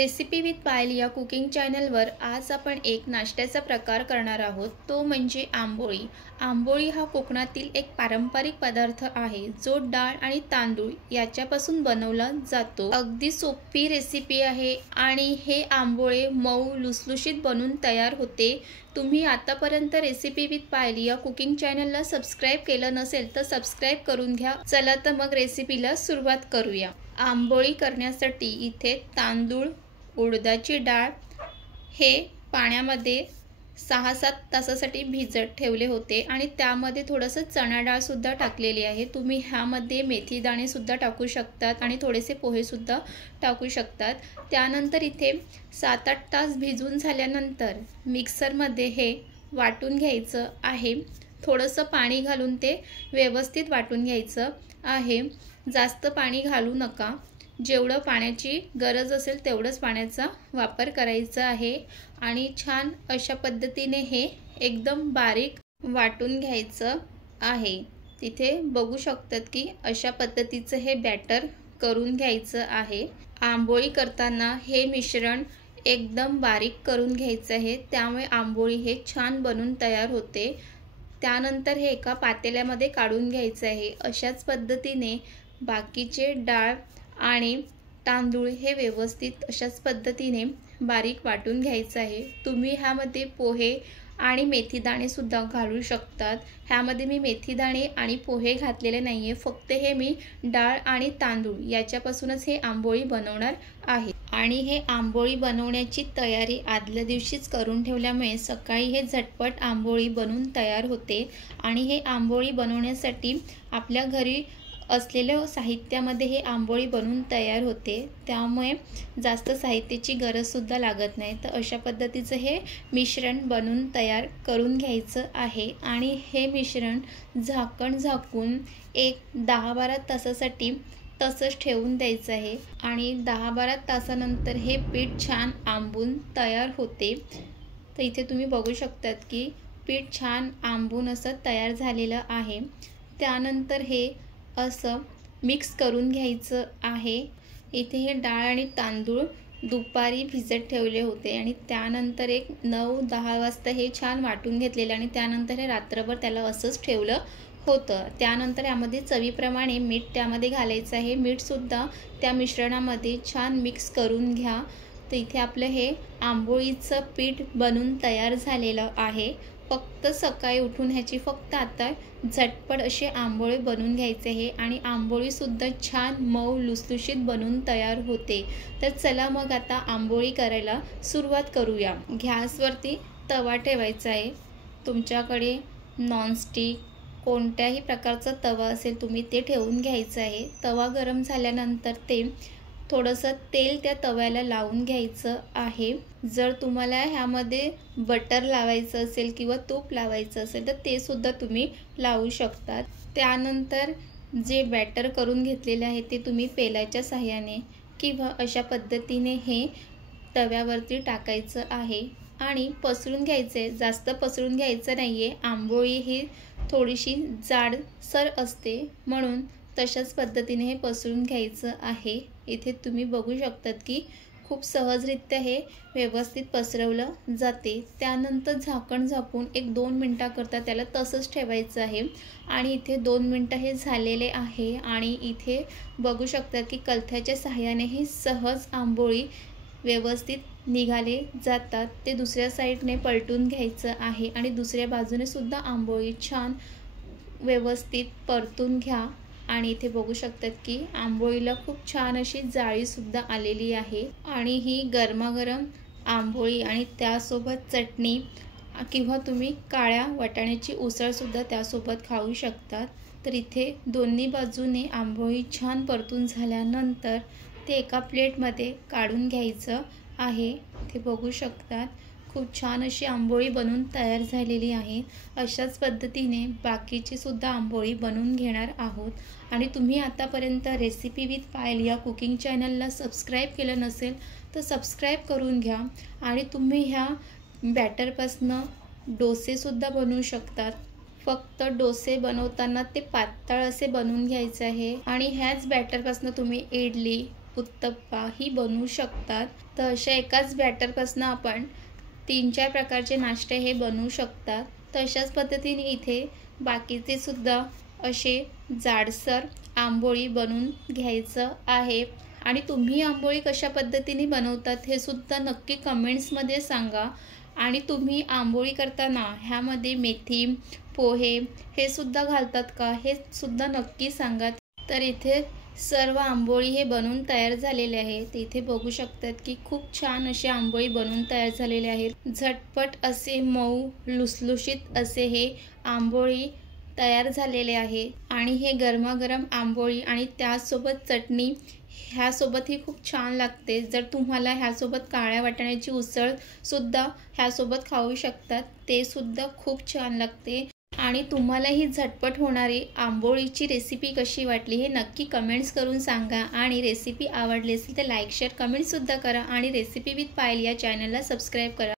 Recipe with पायल या cooking चॅनलवर आज आपण एक नाश्त्याचा प्रकार करणार आहोत, तो म्हणजे आंबोळी। आंबोळी हा कोकणातील एक पारंपरिक पदार्थ आहे जो डाळ आणि तांदूळ याच्यापासून बनवला जातो। अगदी सोपी रेसिपी आहे आणि हे आंबोळे मऊ लुसलुशीत बनून तयार होते। तुम्ही आतापर्यंत रेसिपी विथ पायल या कुकिंग चॅनलला सबस्क्राइब केलं नसेल तर सबस्क्राइब करून घ्या। चला तर मग रेसिपीला सुरुवात करूया। आंबोळी करण्यासाठी इथे तांदूळ, उडदाची डाळ हे पाण्यामध्ये 6-7 तासासाठी भिजत ठेवले होते आणि त्यामध्ये थोडंसं चणा डाळ सुद्धा टाकलेली आहे। तुम्ही ह्यामध्ये मेथी दाणे सुद्धा टाकू शकतात आणि थोडेसे पोहे सुद्धा टाकू शकतात। त्यानंतर इथे 7-8 तास भिजून झाल्यानंतर मिक्सरमध्ये हे वाटून घ्यायचं आहे। थोडंसं पाणी घालून ते व्यवस्थित वाटून घ्यायचं आहे। जास्त पाणी घालू नका, जेवढं पाण्याची गरज असेल तेवढंच पाण्याचा वापर करायचा आहे आणि छान अशा पद्धतीने हे एकदम बारीक वाटून घ्यायचं आहे। तिथे बघू शकतात की अशा पद्धतीचं हे बॅटर करून घ्यायचं आहे। आंबोळी करताना हे मिश्रण एकदम बारीक करून घ्यायचं आहे, त्यामुळे आंबोळी हे छान बनून तयार होते। त्यानंतर हे एका पातेल्यामध्ये काढून घ्यायचं आहे। अशाच पद्धतीने बाकीचे डाळ आणि तांदूळ हे व्यवस्थित अशाच पद्धतीने बारीक वाटून घ्यायचं आहे। तुम्ही ह्यामध्ये पोहे आणि मेथी दाणे सुद्धा घालू शकतात। ह्यामध्ये मी मेथी दाणे आणि पोहे घातलेले नाहीये, फक्त हे मी डाळ आणि तांदूळ याच्यापासूनच हे आंबोळी बनवणार आहे। आणि हे आंबोळी बनवण्याची तयारी आदल्या दिवशीच करून ठेवल्यामुळे सकाळी हे झटपट आंबोळी बनवून तयार होते। आणि हे आंबोळी बनवण्यासाठी आपल्या घरी असलेल्या साहित्यामध्ये हे आंबोळी बनवून तयार होते, त्यामुळे जास्त साहित्याची गरज सुद्धा लागत नाही। तर अशा पद्धतीचं हे मिश्रण बनवून तयार करून घ्यायचं आहे आणि हे मिश्रण झाकण झाकून एक 10-12 तासासाठी तसंच ठेवून द्यायचं आहे। आणि 10-12 तासानंतर हे पीठ छान आंबून तयार होते। तर इथे तुम्ही बघू शकतात की पीठ छान आंबून असं तयार झालेलं आहे। त्यानंतर हे असं मिक्स करून घ्यायचं आहे। इथे हे डाळ आणि तांदूळ दुपारी भिजत ठेवले होते आणि त्यानंतर एक 9-10 वाजता हे छान वाटून घेतलेलं आणि त्यानंतर हे रात्रभर त्याला असंच ठेवलं होतं। त्यानंतर यामध्ये चवीप्रमाणे मीठ त्यामध्ये घालायचं आहे। मीठ सुद्धा त्या मिश्रणामध्ये छान मिक्स करून घ्या। तर इथे आपलं हे आंबोळीचं पीठ बनून तयार झालेलं आहे। फक्त सकाळी उठून ह्याची फक्त आता झटपट असे आंबोळे बनवून घ्यायचे आहे आणि आंबोळी सुद्धा छान मऊ लुसलुशीत बनून तयार होते। तर चला मग आता आंबोळी करायला सुरुवात करूया। गॅसवरती तवा ठेवायचा आहे। तुमच्याकडे नॉनस्टिक कोणत्याही प्रकारचा तवा असेल तुम्ही ते ठेवून घ्यायचं आहे। तवा गरम झाल्यानंतर ते थोडंसं तेल त्या तव्याला लावून घ्यायचं आहे। जर तुम्हाला ह्यामध्ये बटर लावायचं असेल किंवा तूप लावायचं असेल तर ते सुद्धा तुम्ही लावू शकतात। त्यानंतर जे बॅटर करून घेतलेले आहे ते तुम्ही पेल्याच्या साहाय्याने किंवा अशा पद्धतीने हे तव्यावरती टाकायचं आहे आणि पसरून घ्यायचे। जास्त पसरून घ्यायचं नाहीये, आंबोळी ही थोडीशी जाडसर असते म्हणून तशाच पद्धतीने हे पसरून घ्यायचं आहे। इथे तुम्ही बघू शकतात की खूप सहजरित्या हे व्यवस्थित पसरवलं जाते। त्यानंतर झाकण झाकून एक 2 मिनिटाकरता त्याला तसंच ठेवायचं आहे आणि इथे 2 मिनिटं हे झालेले आहे आणि इथे बघू शकतात की कलथ्याच्या साहाय्याने हे सहज आंबोळी व्यवस्थित निघाले जातात। ते दुसऱ्या साईडने पलटून घ्यायचं आहे आणि दुसऱ्या बाजूने सुद्धा आंबोळी छान व्यवस्थित परतून घ्या। आणि इथे बघू शकतात की आंबोळीला खूप छान अशी जाळी सुद्धा आलेली आहे आणि ही गरमागरम आंबोळी आणि त्यासोबत चटणी किंवा तुम्ही काळ्या वाटाण्याची उसळ सुद्धा त्यासोबत खाऊ शकतात। तर इथे दोन्ही बाजूने आंबोळी छान परतून झाल्यानंतर ते एका प्लेटमध्ये काढून घ्यायचं आहे। इथे बघू शकतात खूप छान अशी आंबोळी बनवून तयार झालेली आहे। अशाच पद्धतीने बाकीची सुद्धा आंबोळी बनवून घेणार आहोत। आणि तुम्ही आतापर्यंत रेसिपी विथ पायल या कुकिंग चॅनलला सबस्क्राइब केलं नसेल तर सबस्क्राइब करून घ्या। आणि तुम्ही ह्या बॅटरपासनं डोसेसुद्धा बनवू शकतात। फक्त डोसे बनवताना ते पातळ असे बनवून घ्यायचे आहे आणि ह्याच बॅटरपासून तुम्ही इडली, उत्तप्पा ही बनवू शकतात। तर अशा एकाच बॅटरपासून आपण 3-4 प्रकारचे नाश्ते हे बनवू शकतात। तशाच पद्धतीने इथे बाकीचे सुद्धा असे जाडसर आंबोळी बनवून घ्यायचं आहे। आणि तुम्ही आंबोळी कशा पद्धतीने बनवतात हे सुद्धा नक्की कमेंट्समध्ये सांगा। आणि तुम्ही आंबोळी करताना ह्यामध्ये मेथी, पोहे हे सुद्धा घालतात का हे सुद्धा नक्की सांगा। तर इथे सर्व आंबोळी हे बनवून तयार झालेले आहेत। इथे बघू शकतात की खूप छान अशी आंबोळी बनवून तयार झालेले आहेत। झटपट असे मऊ लुसलुशीत असे हे आंबोळी तयार झालेले आहे। आणि हे गरमागरम आंबोळी आणि त्यासोबत चटणी ह्यासोबत ही खूप छान लागते। जर तुम्हाला ह्यासोबत काळ्या वाटाण्याची उसळ सुद्धा ह्यासोबत खाऊ शकतात, ते सुद्धा खूप छान लागते। आणि तुम्हाला ही झटपट होणारी आंबोळीची रेसिपी कशी वाटली हे नक्की कमेंट्स करून सांगा। आणि रेसिपी आवडली असेल तर लाईक, शेअर, कमेंटसुद्धा करा। आणि रेसिपी विथ पायल या चॅनलला सबस्क्राईब करा।